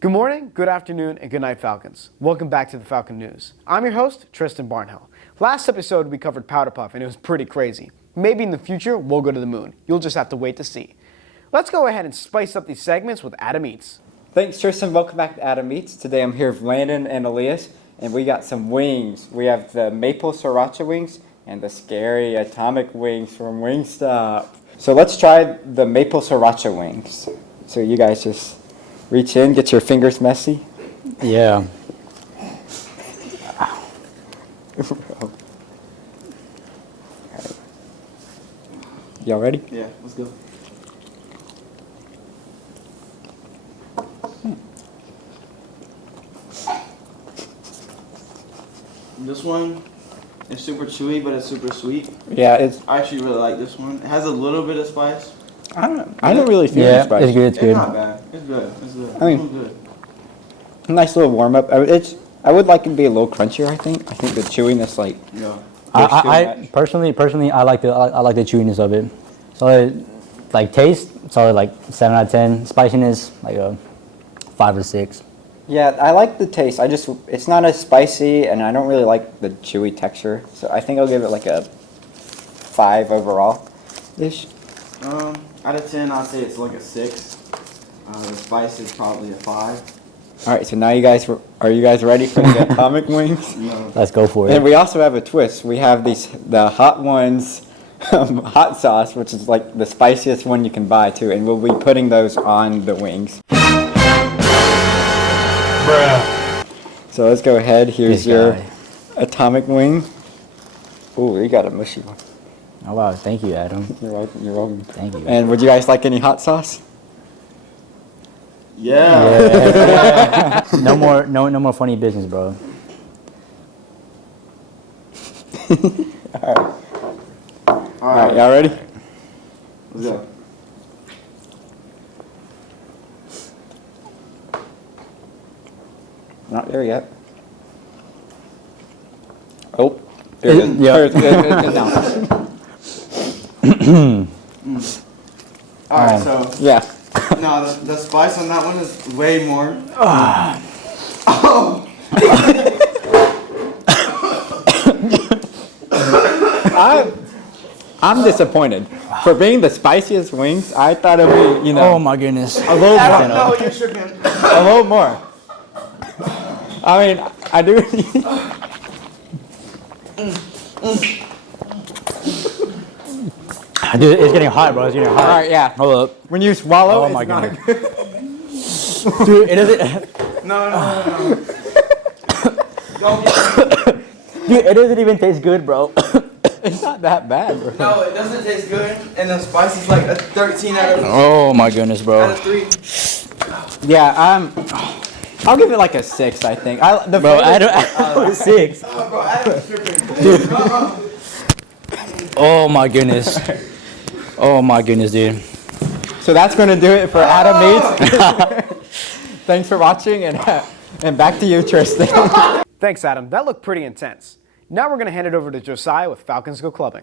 Good morning, good afternoon, and good night, Falcons. Welcome back to the Falcon News. I'm your host, Tristan Barnhill. Last episode, we covered Powder Puff, and it was pretty crazy. Maybe in the future, we'll go to the moon. You'll just have to wait to see. Let's go ahead and spice up these segments with Adam Eats. Thanks, Tristan. Welcome back to Adam Eats. Today I'm here with Landon and Elias, and we got some wings. We have the maple sriracha wings and the scary atomic wings from Wingstop. So let's try the maple sriracha wings. So you guys just reach in, get your fingers messy. Yeah. Y'all ready? Yeah, let's go. This one is super chewy, but it's super sweet. Yeah, I actually really like this one. It has a little bit of spice. I don't really feel the spice. It's good. It's not bad. It's good. It's good. I mean, It's good. Nice little warm up. I would like it to be a little crunchier. I think the chewiness Yeah. I personally I like the chewiness of it. So like taste, so like 7 out of 10. Spiciness like a 5 or 6. Yeah, I like the taste. It's not as spicy, and I don't really like the chewy texture. So I think I'll give it like a 5 overall ish. Out of 10, I'd say it's like a 6. The spice is probably a 5. All right, so now are you guys ready for the atomic wings? No. Let's go for it. And we also have a twist. We have the Hot Ones hot sauce, which is like the spiciest one you can buy too, and we'll be putting those on the wings. Bruh. So let's go ahead. Here's your guy. atomic wing. Ooh, you got a mushy one. Oh wow, thank you, Adam. You're welcome. You're welcome. Thank you. And would you guys like any hot sauce? Yeah. No more funny business, bro. All right, y'all ready? Let's go. Not there yet. Oh, there it is. Yeah. It's down. Alright, so, Yeah. no, the spice on that one is way more. I'm disappointed. For being the spiciest wings, I thought it would be, Oh my goodness. a little I don't more. know, you're tripping. A little more. I mean, I do. Dude, it's getting hot, bro. It's getting All hot. right, yeah. Hold up. When you swallow, Oh it's my not goodness. good. Dude, it doesn't. No. Don't get Dude, it doesn't even taste good, bro. It's not that bad, bro. No, it doesn't taste good, and the spice is like a 13 out Oh my goodness, of bro. 3. Yeah, I'll give it like a 6, I think. Bro, I don't. 6. Oh, bro, Adam's tripping. Oh my goodness. Oh my goodness, dude. So that's going to do it for Adam Eats. Thanks for watching, and back to you, Tristan. Thanks, Adam. That looked pretty intense. Now we're going to hand it over to Josiah with Falcons Go Clubbing.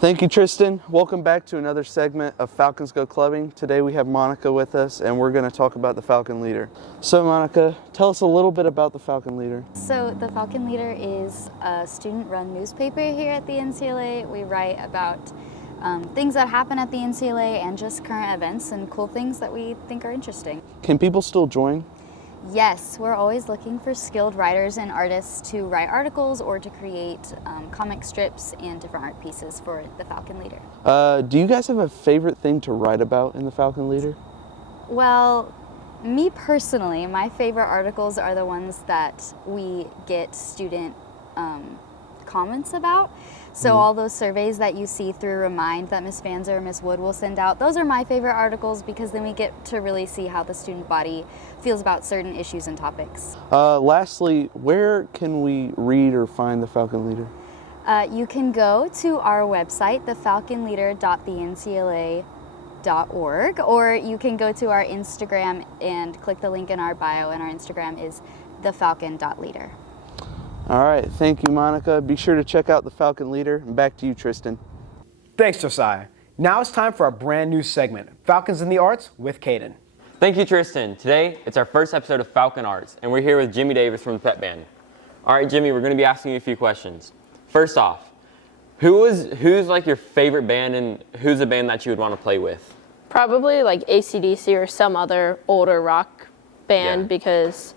Thank you, Tristan. Welcome back to another segment of Falcons Go Clubbing. Today we have Monica with us, and we're going to talk about the Falcon Leader. So, Monica, tell us a little bit about the Falcon Leader. So the Falcon Leader is a student-run newspaper here at the NCLA. We write about things that happen at the NCLA and just current events and cool things that we think are interesting. Can people still join? Yes, we're always looking for skilled writers and artists to write articles or to create comic strips and different art pieces for the Falcon Leader. Do you guys have a favorite thing to write about in the Falcon Leader? Well, me personally, my favorite articles are the ones that we get student comments about. So all those surveys that you see through Remind that Ms. Fanzer or Ms. Wood will send out, those are my favorite articles because then we get to really see how the student body feels about certain issues and topics. Lastly, where can we read or find the Falcon Leader? You can go to our website, thefalconleader.thencla.org, or you can go to our Instagram and click the link in our bio, and our Instagram is thefalcon.leader. All right, thank you, Monica. Be sure to check out the Falcon Leader. And back to you, Tristan. Thanks, Josiah. Now it's time for our brand new segment, Falcons in the Arts with Caden. Thank you, Tristan. Today, it's our first episode of Falcon Arts, and we're here with Jimmy Davis from the Pep Band. All right, Jimmy, we're going to be asking you a few questions. First off, who's like your favorite band, and who's a band that you would want to play with? Probably like AC/DC or some other older rock band because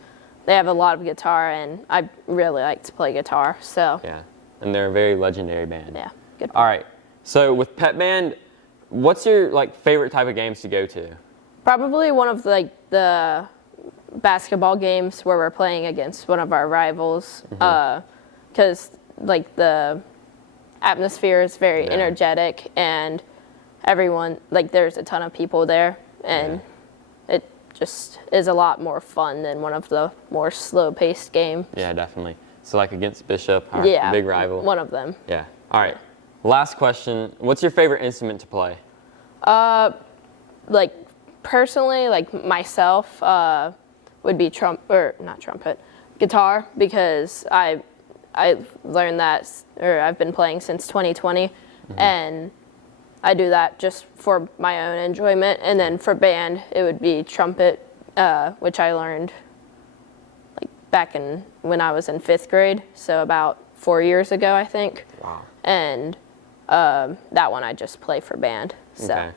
they have a lot of guitar, and I really like to play guitar. So Yeah, and they're a very legendary band. yeah, good. All right, so with Pep Band, what's your favorite type of games to go to? Probably one of the basketball games where we're playing against one of our rivals, because the atmosphere is very energetic and everyone there's a ton of people there, and it just is a lot more fun than one of the more slow-paced games. Yeah, definitely. So against Bishop, our big rival. One of them. Yeah. All right. Last question. What's your favorite instrument to play? Personally, myself, would be guitar, because I learned that, or I've been playing since 2020, and I do that just for my own enjoyment. And then for band, it would be trumpet, which I learned back when I was in 5th grade, so about 4 years ago, I think. Wow. And that one I just play for band. So. Okay.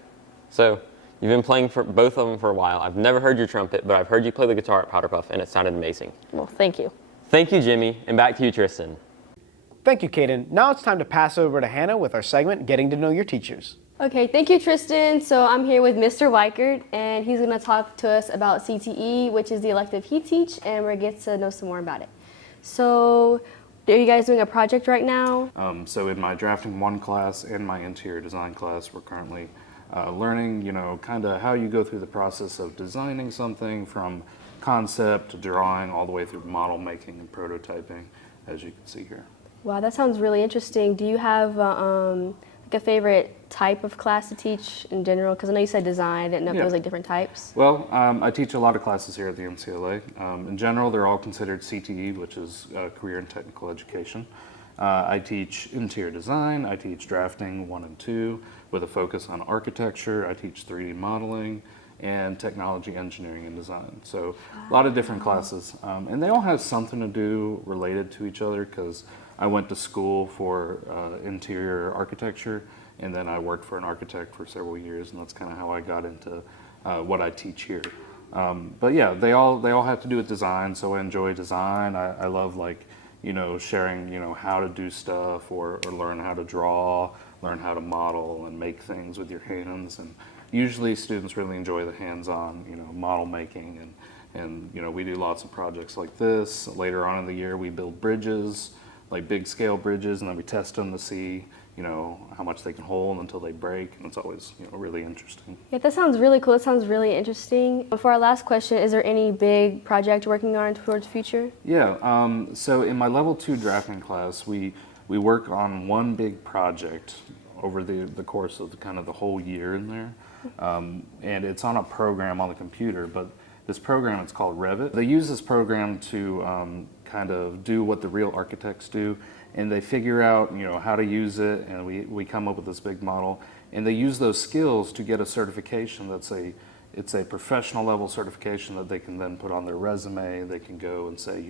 So you've been playing for both of them for a while. I've never heard your trumpet, but I've heard you play the guitar at Powder Puff, and it sounded amazing. Well, thank you. Thank you, Jimmy, and back to you, Tristan. Thank you, Caden. Now it's time to pass over to Hannah with our segment, Getting to Know Your Teachers. Okay, thank you, Tristan. So I'm here with Mr. Weichert, and he's going to talk to us about CTE, which is the elective he teach, and we're going to get to know some more about it. So, are you guys doing a project right now? So in my Drafting 1 class and my Interior Design class, we're currently learning, kind of how you go through the process of designing something from concept to drawing all the way through model making and prototyping, as you can see here. Wow, that sounds really interesting. Do you have a favorite type of class to teach in general? Because I know you said design. I didn't know if there was different types. Well, I teach a lot of classes here at the MCLA. In general, they're all considered CTE, which is Career and Technical Education. I teach interior design. I teach drafting 1 and 2 with a focus on architecture. I teach 3D modeling and technology, engineering, and design. So a lot of different classes. And they all have something to do related to each other, because I went to school for interior architecture, and then I worked for an architect for several years, and that's kind of how I got into what I teach here. But yeah, they all have to do with design, so I enjoy design. I love sharing how to do stuff, or learn how to draw, learn how to model and make things with your hands. And usually students really enjoy the hands-on model making, and we do lots of projects like this. Later on in the year, we build bridges, like big scale bridges, and then we test them to see how much they can hold until they break, and it's always really interesting. Yeah, that sounds really cool. That sounds really interesting. For our last question, is there any big project you're working on towards the future? Yeah, so in my level 2 drafting class, we work on one big project over the course of the whole year in there, and it's on a program on the computer, but this program, it's called Revit. They use this program to kind of do what the real architects do, and they figure out how to use it, and we come up with this big model, and they use those skills to get a certification it's a professional level certification that they can then put on their resume. They can go and say,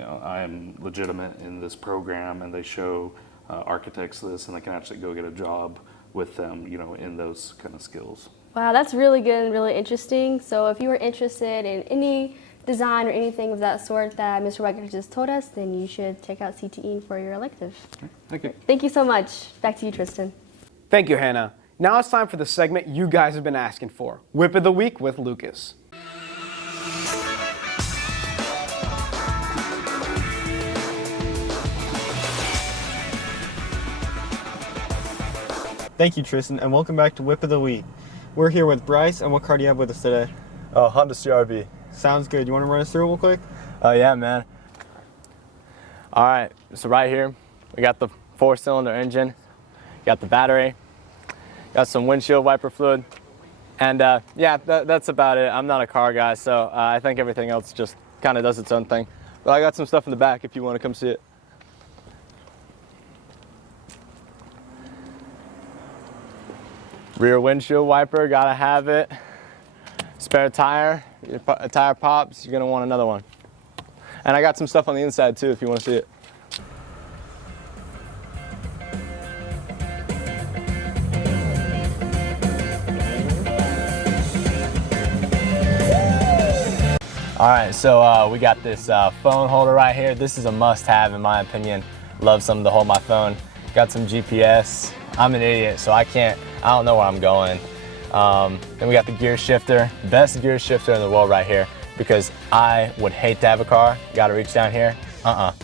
I am legitimate in this program, and they show architects this, and they can actually go get a job with them, in those kind of skills. Wow, that's really good and really interesting. So if you are interested in any design or anything of that sort that Mr. Weichert just told us, then you should check out CTE for your elective. Thank you. Thank you so much. Back to you, Tristan. Thank you, Hannah. Now it's time for the segment you guys have been asking for, Whip of the Week with Lucas. Thank you, Tristan, and welcome back to Whip of the Week. We're here with Bryce, and what car do you have with us today? Honda CRV. Sounds good. You want to run us through real quick? Yeah, man. All right, so right here, we got the 4-cylinder engine, got the battery, got some windshield wiper fluid, and that's about it. I'm not a car guy, so I think everything else just kind of does its own thing. But I got some stuff in the back if you want to come see it. Rear windshield wiper, gotta have it. spare tire, a tire pops, you're gonna want another one. And I got some stuff on the inside too if you want to see it. All right, so we got this phone holder right here. This is a must-have in my opinion. Love something to hold my phone. Got some GPS. I'm an idiot, so I don't know where I'm going. Then we got the gear shifter, best gear shifter in the world right here, because I would hate to have a car. Gotta reach down here.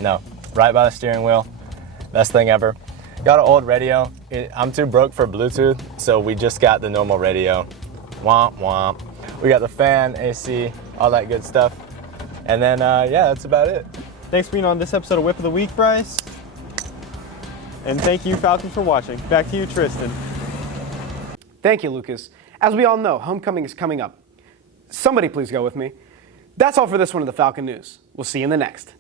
No. Right by the steering wheel. Best thing ever. Got an old radio. I'm too broke for Bluetooth, so we just got the normal radio. Womp womp. We got the fan, AC, all that good stuff. And then, yeah, that's about it. Thanks for being on this episode of Whip of the Week, Bryce. And thank you, Falcons, for watching. Back to you, Tristan. Thank you, Lucas. As we all know, homecoming is coming up. Somebody please go with me. That's all for this one of the Falcon News. We'll see you in the next.